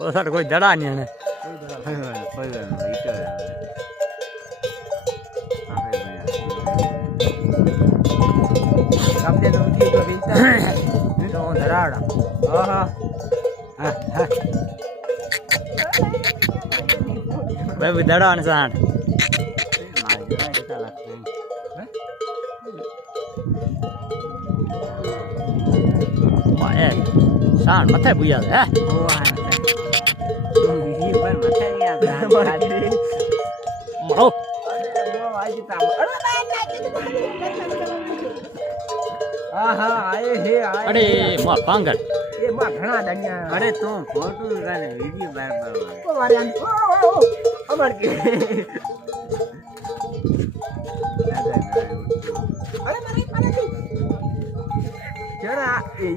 ઓસડ કોઈ દડા નહીં એને ભાઈ દડા ને સાઠ સાણ મથે ભૂયા હે અરે માર પાંગર એમાં ઘણા દણિયા અરે તું ખોટું કરે વિડિયો બાર અમાર કે અરે મારે જરા એ